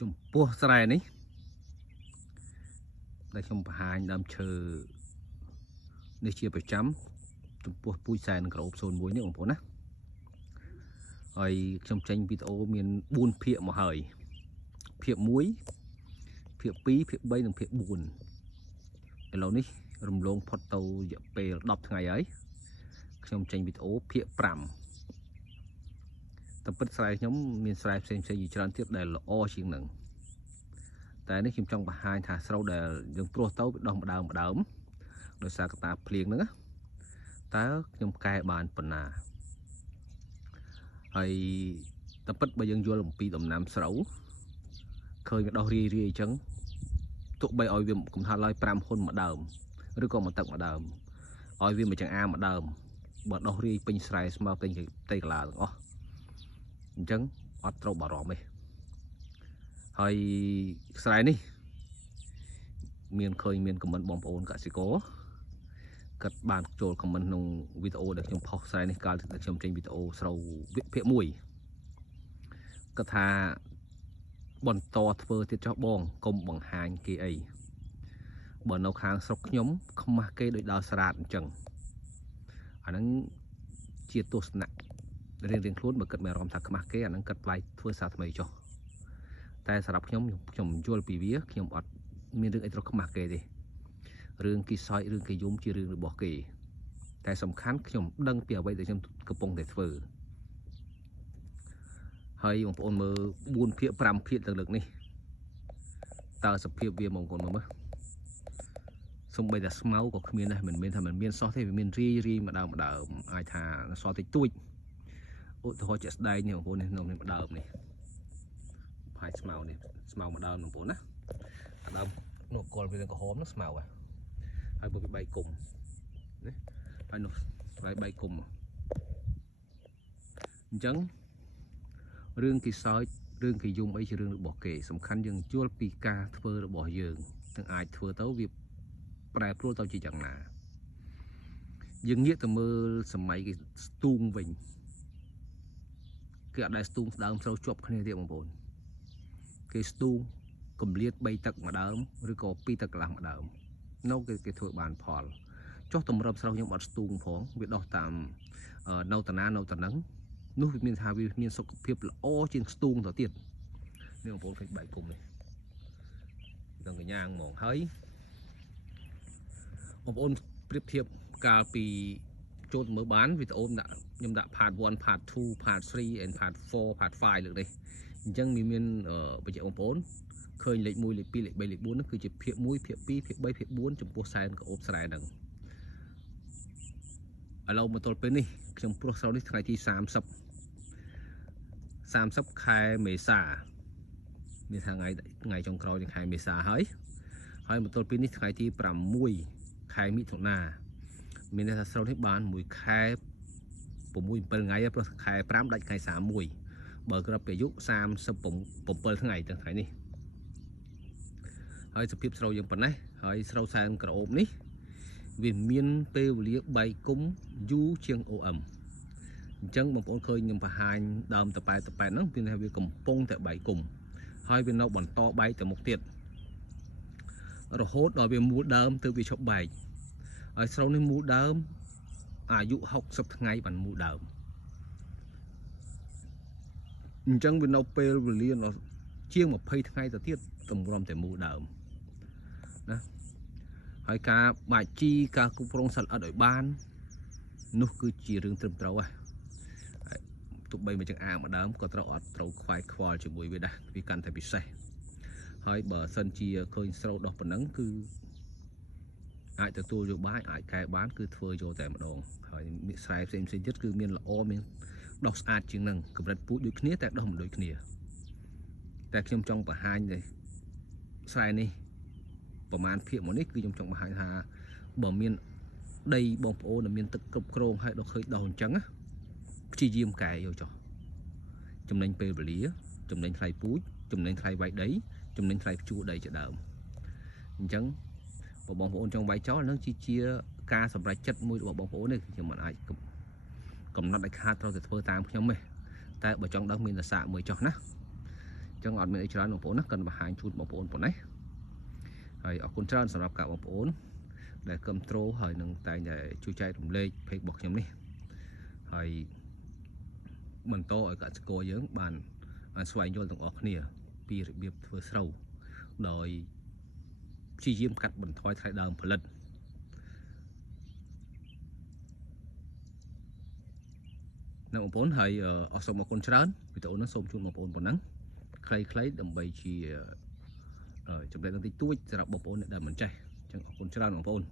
ចំពោះស្រែនេះដែលខ្ញុំបង្ហាញដើមឈើនេះជាប្រចាំចំពោះពូជសែនក្រប01នេះបងប្អូនណាហើយខ្ញុំចេញវីដេអូមាន4ភាគមកហើយភាគ1ភាគ2ភាគ3និងភាគ4ឥឡូវនេះរំលងផុតទៅរយៈពេល10ថ្ងៃហើយខ្ញុំចេញវីដេអូភាគ5តែពិតស្រែខ្ញុំមានស្រែផ្សេងៗជាច្រើនទៀតដែលល្អជាងនឹងតែនេះខ្ញុំចង់បង្ហាញថាស្រូវដែលយើងព្រោះទៅវាដោះម្ដងដោយសារកត្តាភ្លៀងហ្នឹងតើខ្ញុំកែបានប៉ុណ្ណាហើយតែពិតបើយើងយល់អំពីដំណាំស្រូវឃើញវាដោះរាយអញ្ចឹងទោះបីឲ្យវាកំថាឡើយ5ហ៊ុនមួយដើមឬក៏មួយទឹកមួយដើមឲ្យវាមួយចង្អាមួយដើមបើដោះរាយពេញស្រែស្មើពេញផ្ទៃកន្លាទាំងអស់អញ្ចឹងអត់ត្រូវបារម្ភទេហើយស្រែនេះមានឃើញមានខមមិនបងប្អូនកសិករគាត់បានចូលខមមិនក្នុងវីដេអូដែលខ្ញុំផុសស្រែនេះកាលដែលខ្ញុំចេញវីដេអូស្រូវភាគ1គាត់ថាបន្តធ្វើទៀតចុះបងកុំបង្ហាញគេអីបើនៅខាងស្រុកខ្ញុំខ្មាស់គេដោយដើរស្រាតអញ្ចឹងអាហ្នឹងជាទស្សនៈរៀងខ្លួនបើគិតមានអារម្មណ៍ថាខ្មាស់គេអាហ្នឹងគិតផ្លាយធ្វើសារថ្មីចុះតែសម្រាប់ខ្ញុំយល់ពីវាខ្ញុំអត់មានរឿងអីត្រូវខ្មាស់គេទេរឿងគីសោយរឿងគេយំជារឿងរបស់គេតែសំខាន់ខ្ញុំដឹងពីអ្វីដែលខ្ញុំកំពុងតែធ្វើហើយបងប្អូនមើល4ភាគ5ភាគលើកនេះតើសភាពវាបងប្អូនមើលសំបីតែស្មៅក៏គ្មានដែរមិនមែនថាมันមានសោះទេវាមានរីម្ដងអាចថាសោះតិចតួចឧទាហរណ៍ជាក់ស្ដែងនេះបងប្អូននេះនៅម្ដងនេះផាយស្មៅនេះស្មៅម្ដងបងប្អូនណាដើមនោះកលវាក្រហមនោះស្មៅហើយបើវាបែកគុំនេះហើយនោះបែកគុំអញ្ចឹងរឿងគេសើចរឿងគេយំអីជារឿងរបស់គេសំខាន់យើងយល់ពីការធ្វើរបស់យើងទាំងអាចធ្វើទៅវាប្រែប្រួលទៅជាយ៉ាងណាយើងងាកទៅមើលសម័យគេស្ទូងវិញគេអត់ដែលស្ទូងស្ដើមស្រូវជាប់គ្នាទេបងប្អូនគេស្ទូងកម្លៀត3ទឹកមួយដើមឬក៏2ទឹកកន្លះមួយដើមនៅគេធ្វើបានផលចុះតម្រឹបស្រូវខ្ញុំអត់ស្ទូងផងវាដោះតាមនៅតាណានៅតានឹងនោះវាមានថាវាមានសុខភាពល្អជាងស្ទូងទៅទៀតនេះបងប្អូនឃើញបែកគុំនេះដល់កញ្ញាហ្មងហើយបងប្អូនប្រៀបធៀបកាលពីចូលមើលបានវីដេអូខ្ញុំដាក់ part 1 part 2 part 3 and part 4 part 5លើកនេះអញ្ចឹងមានបញ្ជាក់បងប្អូនឃើញលេខ1លេខ2លេខ3លេខ4នោះគឺជាភាគ1ភាគ2ភាគ3ភាគ4ចំពោះសែនក្អូបស្រែហ្នឹងឥឡូវមកទល់ពេលនេះខ្ញុំព្រោះស្រូវនេះថ្ងៃទី30ខែមេសាមានថ្ងៃចុងក្រោយនៃខែមេសាហើយមកទល់ពេលនេះថ្ងៃទី6ខែមិថុនាមានន័យថាស្រូវនេះបាន1ខែ6-7ថ្ងៃព្រោះខែ5ដាច់ខែ31បើក្របពីអាយុ37ថ្ងៃទាំងថ្ងៃនេះហើយសភាពស្រូវយើងប៉ុណ្ណេះហើយស្រូវសែនក្រអូបនេះវាមានពេលវេលាបែកគុំយូរជាង OM អញ្ចឹងបងប្អូនឃើញខ្ញុំបង្ហាញដើមតប៉ែតហ្នឹងគឺថាវាកំពុងតែបែកគុំហើយវានៅបន្តបែកទៅមុខទៀតរហូតដល់វាមូលដើមទៅវាឈប់បែកហើយស្រូវនេះមូលដើមអាយុ60ថ្ងៃបានមូលដើមអញ្ចឹងវានៅពេលវេលាជាង20ថ្ងៃទៅទៀតតម្រាំតែមូលដើមណាហើយការបាច់ជីការគ្រប់គ្រងសត្វល្អិតឲ្យបាននោះគឺជារឿងត្រឹមត្រូវហើយទោះបីមិនចឹងមួយដើមក៏ត្រូវអត់ត្រូវខ្វាយខ្វល់ជាមួយវាដែរវាកាន់តែពិសេសហើយបើសិនជាឃើញស្រូវដោះប៉ុណ្ណឹងគឺអាចទទួលយកបានអាចកែបានគឺធ្វើយកតែម្ដងហើយស្រែផ្សេងទៀតគឺមានល្អមានដោះស្អាតជាងនឹងកម្រិតពូជដូចគ្នាតែដោះមិនដូចគ្នាតែខ្ញុំចង់បង្ហាញដែរស្រែនេះប្រមាណភាគមកនេះគឺខ្ញុំចង់បង្ហាញថាបើមានដីបងប្អូនដែលមានទឹកគ្រប់គ្រងហើយដល់ឃើញដោះអញ្ចឹងព្យាយាមកែយកចុះចំណេញពេលវេលាចំណេញថ្លៃពូជចំណេញថ្លៃវាយដីចំណេញថ្លៃភ្ជួរដីជាដើមអញ្ចឹងបងប្អូនចង់វាយចោលនឹងជាការសម្រេចចិត្តមួយរបស់បងប្អូននេះខ្ញុំមិនអាចកំណត់ឲ្យខាតត្រូវតែធ្វើតាមខ្ញុំទេតែបើចង់ដឹងមានតែសាកមួយចុះណា ចឹងអត់មានអីច្រើនបងប្អូនណាcầnបង្ហាញជូនបងប្អូនប៉ុណ្ណេះហើយអរគុណច្រើនសម្រាប់ការបងប្អូនដែលគាំទ្រហើយនឹងតែងតែជួយចែករំលែក page របស់ខ្ញុំនេះហើយបន្តឲ្យកសិករយើងបានស្វែងយល់ទាំងអស់គ្នាពីរបៀបធ្វើស្រូវដោយព្យាយាមកាត់បន្ថយថ្លៃដើមផលិតនៅបងប្អូនហើយអរសូមអរគុណច្រើនវីដេអូនេះសូមជូនបងប្អូនប៉ុណ្ណឹងខ្លីៗដើម្បីជាចំណេះដឹងតិចតួចសម្រាប់បងប្អូនដែលមិនចេះអញ្ចឹងអរគុណច្រើនបងប្អូន